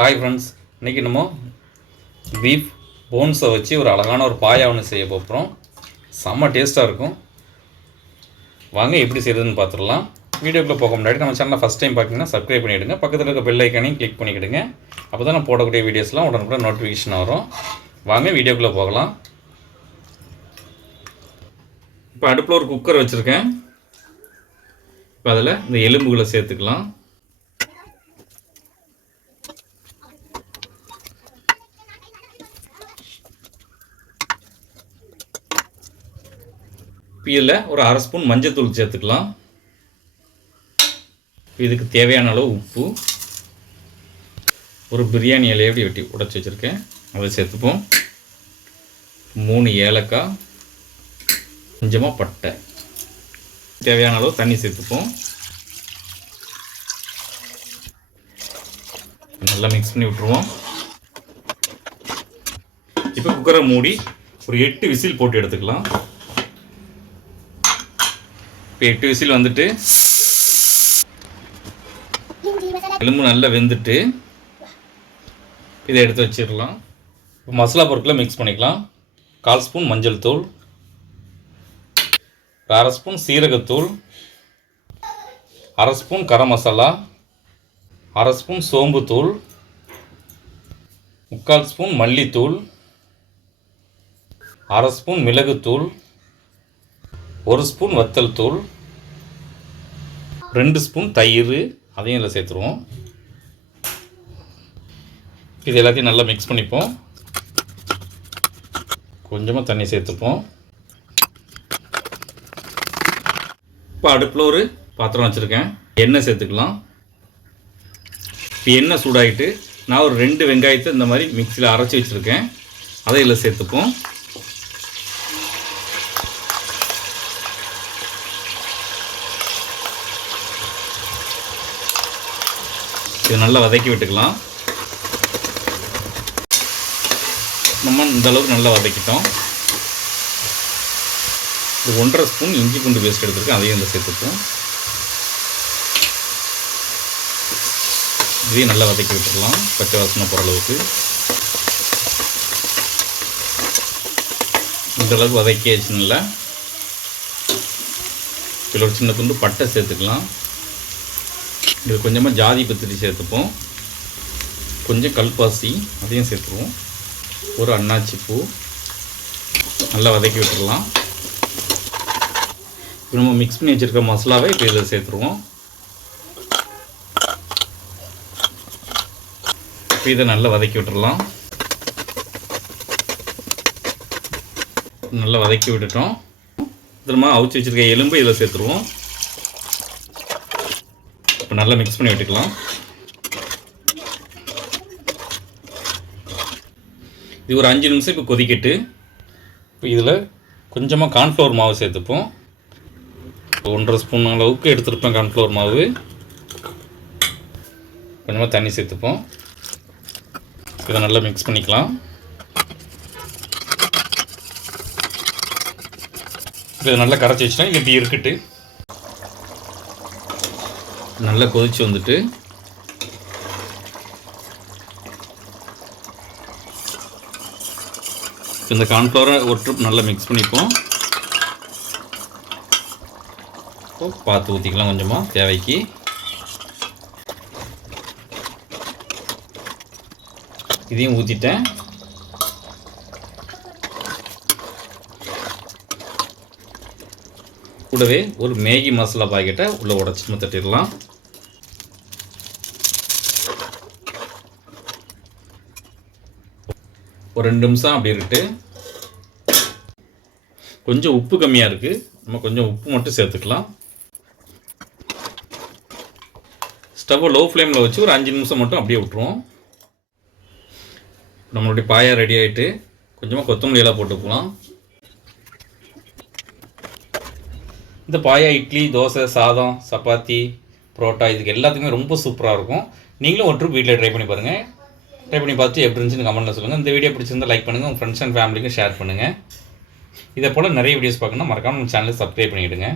Hi friends இன்றைக்கி நம்ம beef போன்ஸை வச்சு ஒரு அழகான ஒரு பாயா ஒன்று செய்ய போகிறோம் செம்ம டேஸ்ட்டாக இருக்கும். வாங்க எப்படி செய்கிறதுன்னு பார்த்துடலாம் வீடியோக்குள்ளே போக முன்னாடி நம்ம சேனலை ஃபஸ்ட் டைம் பார்த்தீங்கன்னா சப்ஸ்கிரைப் பண்ணிவிடுங்க பக்கத்தில் இருக்க பெல் ஐக்கானையும் கிளிக் பண்ணிக்கிடுங்க. அப்போ தான் நான் போடக்கூடிய வீடியோஸ்லாம் உடனுக்குடன் நோட்டிஃபிகேஷன் வரும். வாங்க வீடியோக்குள்ளே போகலாம். இப்போ அடுப்பில் ஒரு குக்கர் வச்சுருக்கேன். இப்போ அதில் இந்த எலும்புகளை சேர்த்துக்கலாம். இப்போ ஒரு அரை ஸ்பூன் மஞ்சத்தூள் சேர்த்துக்கலாம். இதுக்கு தேவையான அளவு உப்பு. ஒரு பிரியாணி இலையை எப்படி வெட்டி உடச்சி வச்சுருக்கேன். அதை சேர்த்துப்போம். மூணு ஏலக்காய் கொஞ்சமாக பட்டை. தேவையான அளவு தண்ணி சேர்த்துப்போம். நல்லா மிக்ஸ் பண்ணி விட்ருவோம் இப்போ குக்கரை மூடி ஒரு எட்டு விசில் போட்டு எடுத்துக்கலாம். இப்போ எட்டு விசில் வந்துட்டு. எலும்பு நல்லா வெந்துட்டு இதை எடுத்து வச்சிடலாம். இப்போ மசாலா பொருட்களை மிக்ஸ் பண்ணிக்கலாம். கால் ஸ்பூன் மஞ்சள் தூள். அரை ஸ்பூன் சீரகத்தூள். அரை ஸ்பூன் கரம் மசாலா. அரை ஸ்பூன் சோம்புத்தூள் முக்கால் ஸ்பூன் மல்லித்தூள். அரை ஸ்பூன் மிளகுத்தூள். ஒரு ஸ்பூன் வத்தல் தூள் ரெண்டு ஸ்பூன் தயிர் அதையும் இதில் சேர்த்துருவோம். இது எல்லாத்தையும் நல்லா மிக்ஸ் பண்ணிப்போம். கொஞ்சமாக தண்ணி சேர்த்துப்போம். இப்போ அடுப்பில் ஒரு பாத்திரம் வச்சுருக்கேன். எண்ணெய் சேர்த்துக்கலாம். இப்போ எண்ணெய் சூடாகிட்டு நான் ஒரு ரெண்டு வெங்காயத்தை இந்த மாதிரி மிக்சியில் அரைச்சி வச்சுருக்கேன். அதை இதில் சேர்த்துப்போம். இது நல்லா வதக்கி விட்டுக்கலாம். நம்ம இந்த அளவுக்கு நல்லா வதக்கிட்டோம். இது ஒன்றரை ஸ்பூன் இஞ்சி பூண்டு பேஸ்ட் எடுத்துருக்கேன் அதையும் இதில் சேர்த்துப்போம். இதையும் நல்லா வதக்கி விட்டுடலாம் பச்சை வாசனை போகிற அளவுக்கு. இந்த அளவுக்கு வதக்கியாச்சுங்களா இதில் ஒரு சின்ன துண்டு பட்டை சேர்த்துக்கலாம். இது கொஞ்சமாக ஜாதி பத்திரி சேர்த்துப்போம். கொஞ்சம் கல்பாசி அதையும் சேர்த்துருவோம். ஒரு அன்னாச்சி பூ. நல்லா வதக்கி விட்டுடலாம் இப்போ நம்ம மிக்ஸ் பண்ணி வச்சுருக்க மசாலாவை இப்போ இதில் சேர்த்துருவோம். இப்போ இதை நல்லா வதக்கி விட்டுடலாம் நல்லா வதக்கி விட்டுட்டோம். திரும்ப அவிச்சு வச்சுருக்க எலும்பு இதில் சேர்த்துருவோம். இப்போ நல்லா மிக்ஸ் பண்ணி விட்டுக்கலாம். இது ஒரு அஞ்சு நிமிஷம் இப்போ கொதிக்கிட்டு. இப்போ இதில் கொஞ்சமாக கார்ன்ஃப்ளவர் மாவு சேர்த்துப்போம். ஒன்றரை ஸ்பூன் அளவுக்கு எடுத்துருப்பேன் கார்ன்ஃப்ளவர் மாவு. கொஞ்சமாக தண்ணி சேர்த்துப்போம். இதை நல்லா மிக்ஸ் பண்ணிக்கலாம். இதை நல்லா கரைச்சி வச்சுன்னா இது இப்படி இருக்கட்டு. நல்லா கொதிச்சு வந்துட்டு இந்த கார்ன்ஃப்ளவரை ஒரு ட்ரிப் நல்லா மிக்ஸ் பண்ணிப்போம். பார்த்து ஊற்றிக்கலாம் கொஞ்சமாக தேவைக்கு. இதையும் ஊற்றிட்டேன் கூடவே ஒரு மேகி மசாலா பாக்கெட்டை உள்ளே உடச்சி தட்டிடலாம். ஒரு ரெண்டு நிமிஷம் அப்படி இருக்கு கொஞ்சம் உப்பு கம்மியாக இருக்குது நம்ம கொஞ்சம் உப்பு மட்டும் சேர்த்துக்கலாம். ஸ்டவ்வை லோ ஃப்ளேமில் வச்சு ஒரு அஞ்சு நிமிஷம் மட்டும் அப்படியே விட்ருவோம் நம்மளுடைய பாயா ரெடி ஆகிட்டு கொஞ்சமாக கொத்தமல்லி எல்லாம் போட்டுக்கலாம் இந்த பாயா இட்லி தோசை சாதம் சப்பாத்தி புரோட்டா இதுக்கு எல்லாத்துக்குமே ரொம்ப சூப்பராக இருக்கும். நீங்களும் ஒரு ட்ரிப் வீட்டில் ட்ரை பண்ணி பாருங்கள் ட்ரை பண்ணி பார்த்து எப்படி இருந்துச்சுன்னு கமெண்ட்டில் சொல்லுங்கள் இந்த வீடியோ பிடிச்சிருந்தா லைக் பண்ணுங்கள் உங்கள் ஃப்ரெண்ட்ஸ் அண்ட் ஃபேமிலிக்கும் ஷேர் பண்ணுங்கள் இதே போல் நிறைய வீடியோஸ் பார்க்கணும் மறக்காமல் நம்ம சேனலை சப்ஸ்கிரைப் பண்ணிவிடுங்க